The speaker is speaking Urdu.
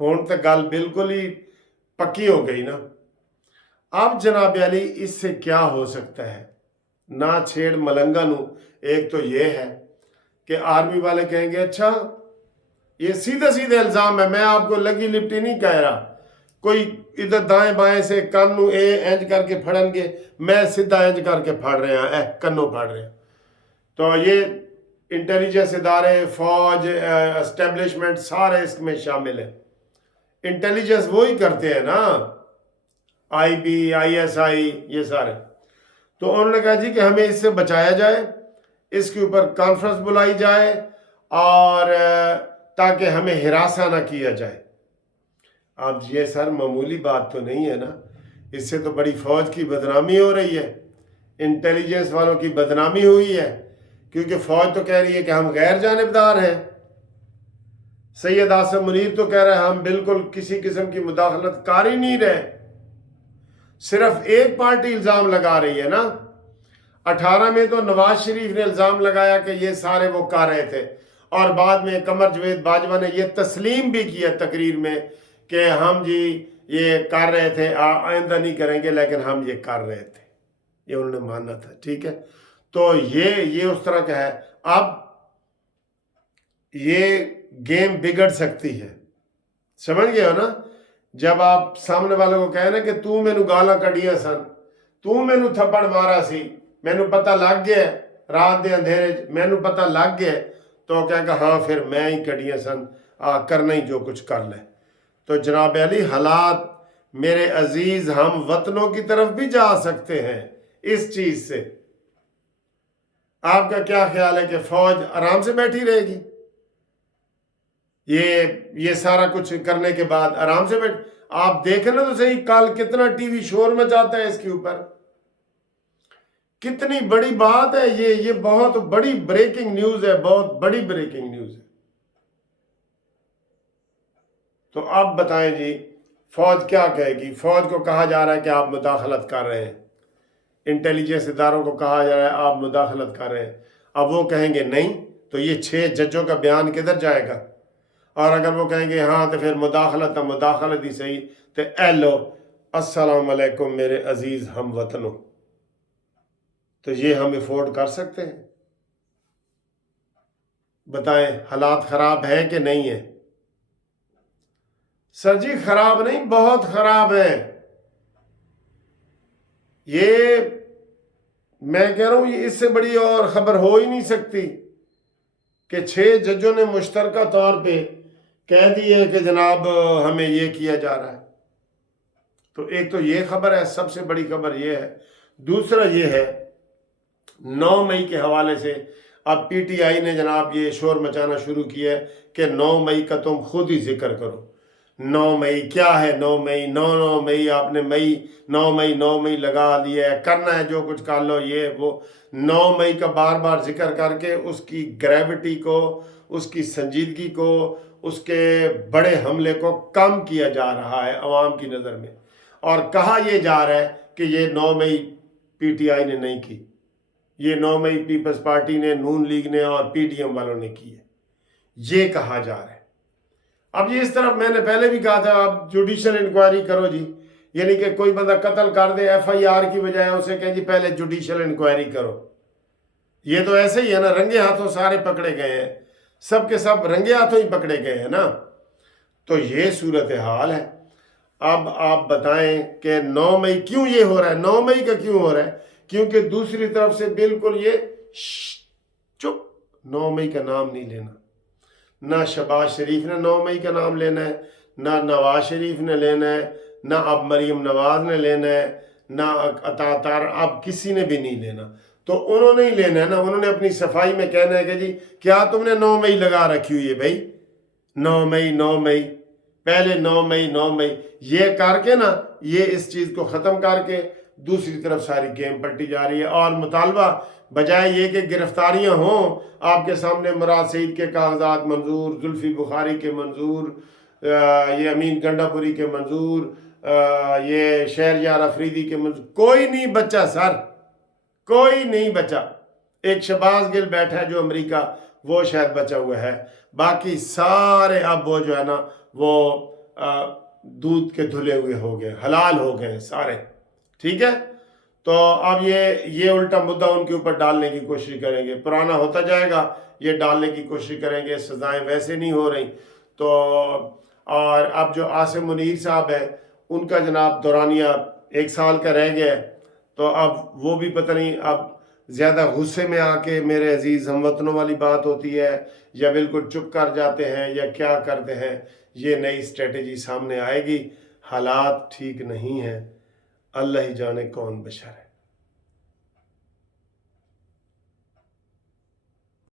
ہون تو گل بالکل ہی پکی ہو گئی نا. اب جناب علی اس سے کیا ہو سکتا ہے؟ نہ چھیڑ ملنگا نو. ایک تو یہ ہے کہ آرمی والے کہیں گے اچھا یہ سیدھے سیدھے الزام ہے, میں آپ کو لگی لپٹی نہیں کہہ رہا, کوئی ادھر دائیں بائیں سے کنو اینج کر کے پھڑن گے, میں سیدھا اینج کر کے پھڑ رہے ہیں, کنو پھڑ رہے ہیں. تو یہ انٹیلیجنس ادارے, فوج, اسٹیبلشمنٹ سارے اس میں شامل ہیں. انٹیلیجنس وہی کرتے ہیں نا, آئی بی, آئی ایس آئی, یہ سارے. تو انہوں نے کہا جی کہ ہمیں اس سے بچایا جائے, اس کے اوپر کانفرنس بلائی جائے اور تاکہ ہمیں ہراساں نہ کیا جائے. اب یہ سر معمولی بات تو نہیں ہے نا, اس سے تو بڑی فوج کی بدنامی ہو رہی ہے, انٹیلیجنس والوں کی بدنامی ہوئی ہے, کیونکہ فوج تو کہہ رہی ہے کہ ہم غیر جانبدار ہیں. سید عاصم منیر تو کہہ رہے ہیں ہم بالکل کسی قسم کی مداخلت کار ہی نہیں رہے. صرف ایک پارٹی الزام لگا رہی ہے نا. 18 میں تو نواز شریف نے الزام لگایا کہ یہ سارے وہ کر رہے تھے, اور بعد میں قمر جاوید باجوہ نے یہ تسلیم بھی کیا تقریر میں کہ ہم جی یہ کر رہے تھے, آئندہ نہیں کریں گے, لیکن ہم یہ کر رہے تھے, یہ انہوں نے ماننا تھا. ٹھیک ہے, تو یہ اس طرح کا ہے. اب یہ گیم بگڑ سکتی ہے, سمجھ گئے ہو نا. جب آپ سامنے والوں کو کہیں نا کہ تو مینو گالاں کڈیاں سن, تو مینو تھپڑ مارا سی, مینو پتہ لگ گیا رات دے اندھیرے مینو پتہ لگ گیا, تو کہہ کہ ہاں پھر میں ہی کڈیاں سن, کرنا ہی جو کچھ کر لے. تو جناب علی حالات میرے عزیز ہم وطنوں کی طرف بھی جا سکتے ہیں اس چیز سے. آپ کا کیا خیال ہے کہ فوج آرام سے بیٹھی رہے گی؟ یہ سارا کچھ کرنے کے بعد آرام سے بیٹھ, آپ دیکھیں نا تو صحیح کل کتنا ٹی وی شور مچاتا ہے اس کے اوپر, کتنی بڑی بات ہے یہ بہت بڑی بریکنگ نیوز ہے, بہت بڑی بریکنگ نیوز ہے. تو اب بتائیں جی فوج کیا کہے گی؟ فوج کو کہا جا رہا ہے کہ آپ مداخلت کر رہے ہیں, انٹیلیجنس اداروں کو کہا جا رہا ہے آپ مداخلت کر رہے ہیں. اب وہ کہیں گے نہیں, تو یہ 6 ججوں کا بیان کدھر جائے گا؟ اور اگر وہ کہیں گے ہاں تو پھر مداخلت ہی صحیح, تو لو السلام علیکم میرے عزیز ہم وطنوں. تو یہ ہم افورڈ کر سکتے ہیں؟ بتائیں حالات خراب ہے کہ نہیں ہے؟ سر جی خراب نہیں, بہت خراب ہے. یہ میں کہہ رہا ہوں یہ اس سے بڑی اور خبر ہو ہی نہیں سکتی کہ 6 ججوں نے مشترکہ طور پہ کہہ دی ہے کہ جناب ہمیں یہ کیا جا رہا ہے. تو ایک تو یہ خبر ہے, سب سے بڑی خبر یہ ہے. دوسرا یہ ہے 9 مئی کے حوالے سے اب پی ٹی آئی نے جناب یہ شور مچانا شروع کیا ہے کہ 9 مئی کا تم خود ہی ذکر کرو. 9 مئی کیا ہے؟ 9 مئی 9 مئی آپ نے 9 مئی لگا دیا ہے, کرنا ہے جو کچھ کر لو, یہ وہ. 9 مئی کا بار بار ذکر کر کے اس کی گریوٹی کو, اس کی سنجیدگی کو, اس کے بڑے حملے کو کم کیا جا رہا ہے عوام کی نظر میں, اور کہا یہ جا رہا ہے کہ یہ 9 مئی پی ٹی آئی نے نہیں کی, یہ 9 مئی پیپلز پارٹی نے, نون لیگ نے اور پی ڈی ایم والوں نے کی ہے, یہ کہا جا رہا ہے. اب یہ اس طرف میں نے پہلے بھی کہا تھا آپ جوڈیشل انکوائری کرو جی, یعنی کہ کوئی بندہ قتل کر دے ایف آئی آر کی بجائے اسے کہیں جی پہلے جوڈیشل انکوائری کرو. یہ تو ایسے ہی ہے نا, رنگے ہاتھوں سارے پکڑے گئے ہیں, سب کے سب رنگے ہاتھوں ہی پکڑے گئے ہیں نا. تو یہ صورتحال ہے. اب آپ بتائیں کہ 9 مئی کیوں یہ ہو رہا ہے؟ 9 مئی کا کیوں ہو رہا ہے؟ کیونکہ دوسری طرف سے بالکل یہ چپ, 9 مئی کا نام نہیں لینا. نہ شہباز شریف نے 9 مئی کا نام لینا ہے, نہ نواز شریف نے لینا ہے, نہ اب مریم نواز نے لینا ہے, نہ عطا طاہر, اب کسی نے بھی نہیں لینا. تو انہوں نے ہی لینا ہے نا, انہوں نے اپنی صفائی میں کہنا ہے کہ جی کیا تم نے 9 مئی لگا رکھی ہوئی ہے بھائی, 9 مئی پہلے 9 مئی یہ کر کے نا, یہ اس چیز کو ختم کر کے دوسری طرف ساری گیم پلٹی جا رہی ہے. اور مطالبہ بجائے یہ کہ گرفتاریاں ہوں, آپ کے سامنے مراد سعید کے کاغذات منظور, زلفی بخاری کے منظور, یہ امین گنڈا پوری کے منظور, یہ شہریار افریدی کے منظور, کوئی نہیں بچا سر, کوئی نہیں بچا. ایک شہباز گل بیٹھا ہے جو امریکہ, وہ شاید بچا ہوا ہے, باقی سارے اب وہ جو ہے نا وہ دودھ کے دھلے ہوئے ہو گئے، حلال ہو گئے سارے، ٹھیک ہے۔ تو اب یہ الٹا مدعا ان کے اوپر ڈالنے کی کوشش کریں گے، پرانا ہوتا جائے گا، یہ ڈالنے کی کوشش کریں گے، سزائیں ویسے نہیں ہو رہی تو۔ اور اب جو عاصم منیر صاحب ہے ان کا جناب دورانیہ 1 سال کا رہ گیا ہے، تو اب وہ بھی پتہ نہیں اب زیادہ غصے میں آ کے میرے عزیز ہم وطنوں والی بات ہوتی ہے یا بالکل چپ کر جاتے ہیں یا کیا کرتے ہیں، یہ نئی اسٹریٹجی سامنے آئے گی۔ حالات ٹھیک نہیں ہیں، اللہ ہی جانے کون بشر ہے۔